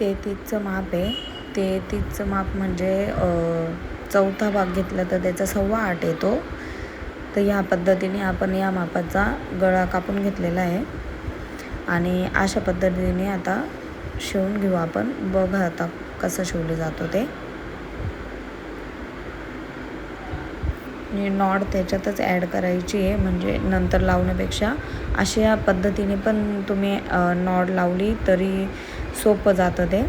33चं माप आहे. 33चं माप म्हणजे चौथा भाग घेतला तर त्याचा 8.25 येतो. तर ह्या पद्धतीने आपण या मापाचा गळा कापून घेतलेला आहे आणि अशा पद्धतीने आता शिवून घेऊ आपण. बघा आता कसं शिवले जातो ते. नॉड त्याच्यातच ॲड करायची आहे, म्हणजे नंतर लावण्यापेक्षा अशा पद्धतीने पण तुम्ही नॉड लावली तरी सोपं जातं ते.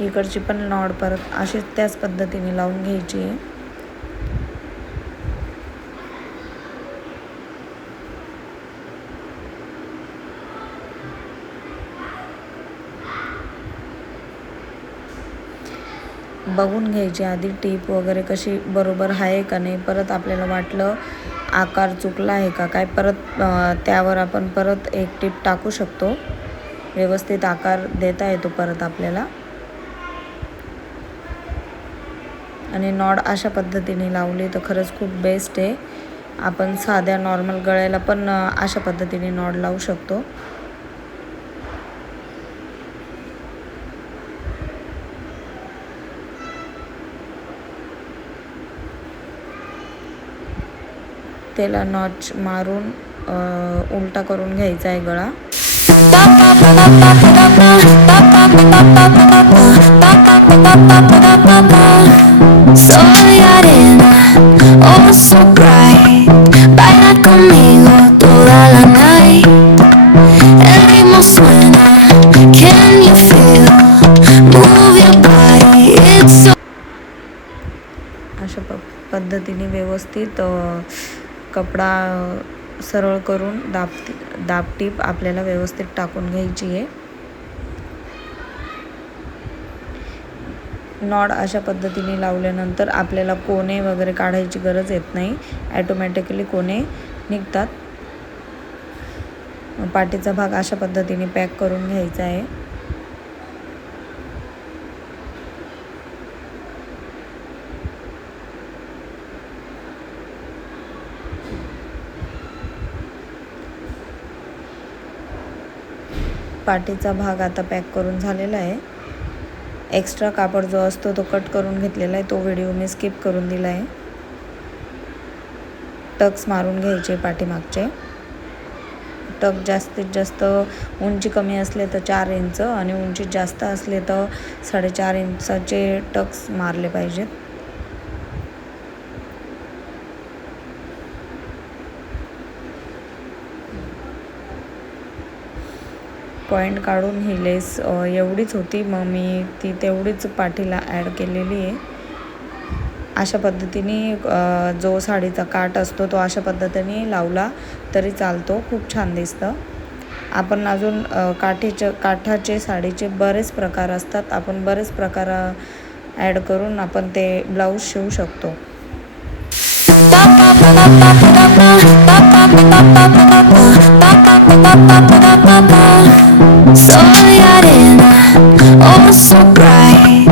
इकडची पण नॉड परत अशी त्याच पद्धतीने लावून घ्यायची आहे. बघून घ्यायची आधी टीप वगैरे कशी बरोबर आहे का नाही. परत आपल्याला वाटलं आकार चुकला आहे का काय, परत त्यावर आपण परत एक टीप टाकू शकतो. व्यवस्थित आकार देता येतो परत आपल्याला. आणि नॉड अशा पद्धतीने लावली तर खरंच खूप बेस्ट आहे. आपण साध्या नॉर्मल गळ्याला पण अशा पद्धतीने नॉड लावू शकतो. त्याला नॉच मारून उलटा करून घ्यायचा आहे गळा. अशा पद्धतीने व्यवस्थित कपडा सरळ करून दाबटीप आपल्याला व्यवस्थित टाकून घ्यायची आहे. नॉड अशा पद्धतीने लावल्यानंतर आपल्याला कोणे वगैरे काढायची गरज येत नाही. ॲटोमॅटिकली कोणे निघतात. पाठीचा भाग अशा पद्धतीने पॅक करून घ्यायचा आहे. पाठीचा भाग आता पॅक करून झालेला आहे. एक्स्ट्रा कापड जो असतो तो कट करून घेतलेला आहे. तो व्हिडिओ मी स्किप करून दिला आहे. टक्स मारून घ्यायचे पाठीमागचे. टक जास्तीत जास्त उंची कमी असले तर 4 इंच आणि उंची जास्त असले तर 4.5 इंचाचे टक्स मारले पाहिजेत. पॉईंट काढून ही लेस एवढीच होती, मग मी ती तेवढीच पाठीला ॲड केलेली आहे. अशा पद्धतीने जो साडीचा काठ असतो तो अशा पद्धतीने लावला तरी चालतो. खूप छान दिसतं. आपण अजून काठाचे साडीचे बरेच प्रकार असतात. आपण बरेच प्रकार ॲड करून आपण ते ब्लाऊज शिवू शकतो. Soy arena, oh so bright.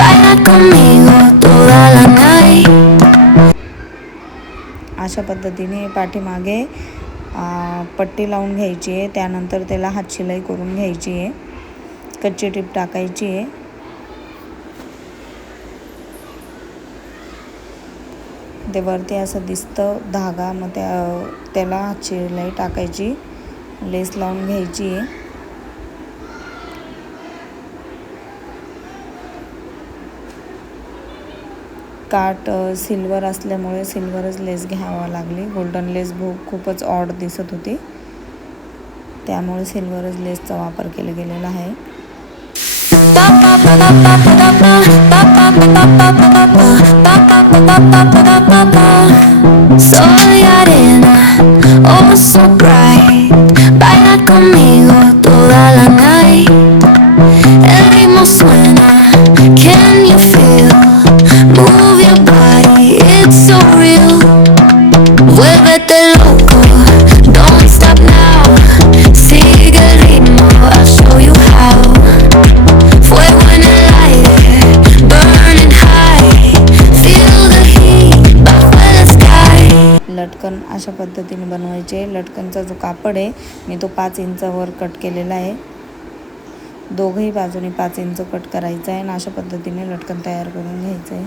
Baila conmigo toda la night. अशा पद्धतीने पाठीमागे पट्टी लावून घ्यायची आहे. त्यानंतर त्याला हात शिलाई करून घ्यायची आहे. कच्ची टीप टाकायची आहे. ते वरती असं दिसतं धागा, मग त्याला हात शिलाई टाकायची, लेस लावून घ्यायची आहे. काठ सिल्वर असल्यामुळे सिल्वरच लेस घ्यावा लागली. गोल्डन लेस खूपच ऑड दिसत होती, त्यामुळे सिल्वरच लेसचा वापर केला गेलेला आहे. Soy arena, oh so bright. Baila conmigo toda la night. El ritmo suena, can you feel? Move your body, it's so real. Vuélvete loco, don't stop now. Sigue el ritmo, I'll show you how. Fuego en el aire, burning high. Feel अशा पद्धतीने बनवायचे. लटकनचा जो कापड आहे मी तो 5 इंचावर cut केलेला आहे. दोघंही बाजूने 5 इंच कट करायचं आहे आणि अशा पद्धतीने लटकन तयार करून घ्यायचं आहे.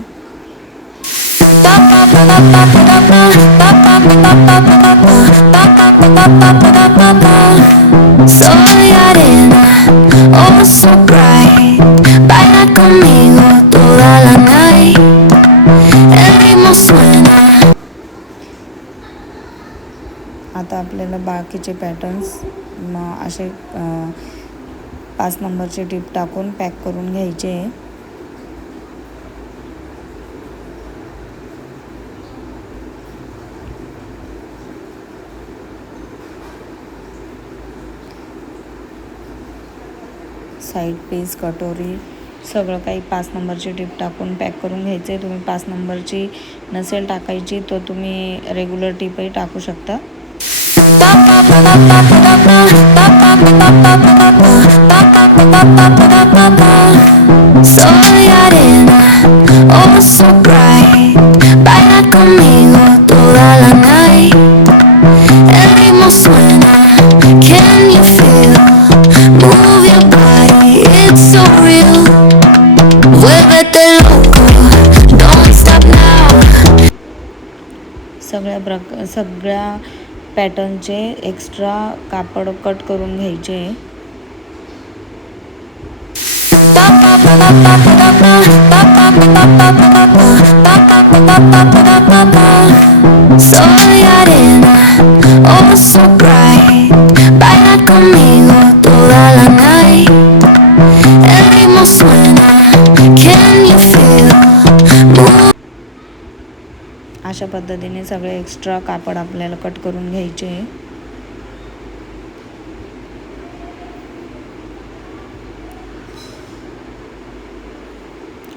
Soy arena, oh so bright. Baila conmigo toda la night. El ritmo suena. आता आपल्याला बाकीचे पॅटर्न्स असे 5 नंबरचे टिप टाकून पॅक करून घ्यायचे आहे. साईड पीस, कटोरी सगळं काही 5 नंबरची टिप टाकून पॅक करून घ्यायचं आहे. तुम्ही 5 नंबरची नसेल टाकायची तर तुम्ही रेग्युलर टिपही टाकू शकता. Soy arena, oh so bright. Baila conmigo toda la night. El ritmo suena, can you feel? Move your body, it's so real. Vuélvete loco, don't stop now. सगळ्या पॅटर्नचे एक्स्ट्रा कापड कट करून घ्यायचे आहे. Soy arena, oh so bright. Baila conmigo toda la night. El ritmo suena, can you feel? अशा पद्धतीने सगळे extra कापड आपल्याला कट करून घ्यायचे आहे.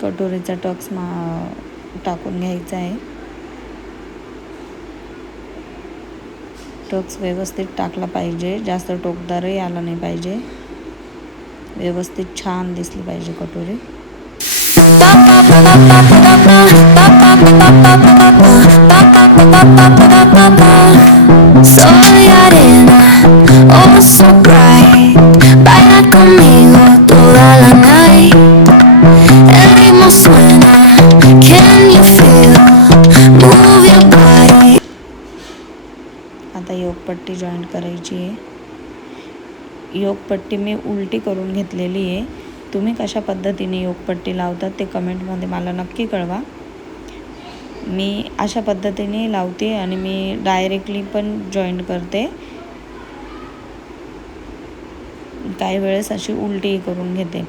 कटोरीचा टक्स टाकून घ्यायचा आहे. टक्स व्यवस्थित टाकला पाहिजे, जास्त टोकदारही आला नाही पाहिजे. व्यवस्थित छान दिसली पाहिजे कटोरी. Soy arena, oh so bright. Baila conmigo toda la night. El ritmo suena, can you feel? Move your body. आता योगपट्टी जॉईंट करायची आहे. योगपट्टी मी उलटी करून घेतलेली आहे. तुम्ही कशा पद्धतीने योगपट्टी लावतात ते कमेंटमध्ये मला नक्की कळवा. मी अशा पद्धतीने लावते आणि मी डायरेक्टली पण जॉईंट करते. काही वेळेस अशी उलटी करून घेते.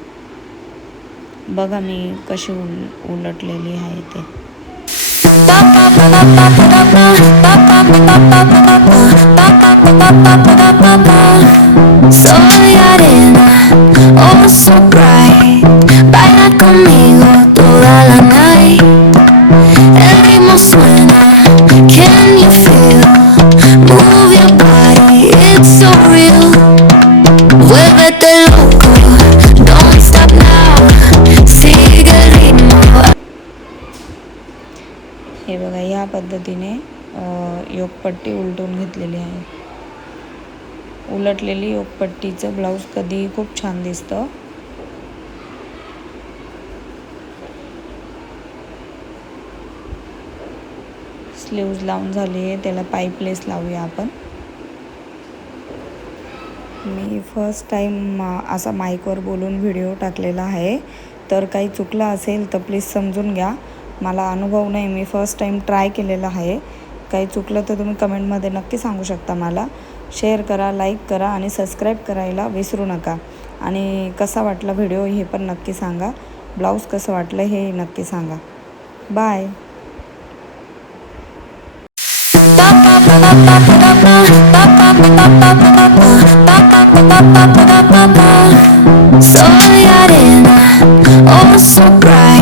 बघा मी कशी उलटलेली आहे ते. Soy arena, oh so bright. Baila conmigo toda la night. El ritmo suena, can you feel? Move your body, it's so real. Vuélvete loco, don't stop now. Sigue el ritmo. हे बघा या पद्धतीने योगपट्टी उलटून घेतलेली आहे. उलटलेली योगपट्टीचं ब्लाऊज कधी खूप छान दिसतं. स्लीव्ज लावून झाली आहे, त्याला पाईप लेस लावूया आपण. मी फर्स्ट टाईम असा माईकवर बोलून व्हिडिओ टाकलेला आहे, तर काही चुकलं असेल तर प्लीज समजून घ्या. मला अनुभव नाही, मी फर्स्ट टाईम ट्राय केलेला आहे. काही चुकलं तर तुम्ही कमेंटमध्ये नक्की सांगू शकता मला. शेअर करा, लाईक करा आणि सबस्क्राईब करायला विसरू नका. आणि कसा वाटला व्हिडिओ हे पण नक्की सांगा. ब्लाऊज कसं वाटलं हे नक्की सांगा. Bye. Soy arena, oh so bright.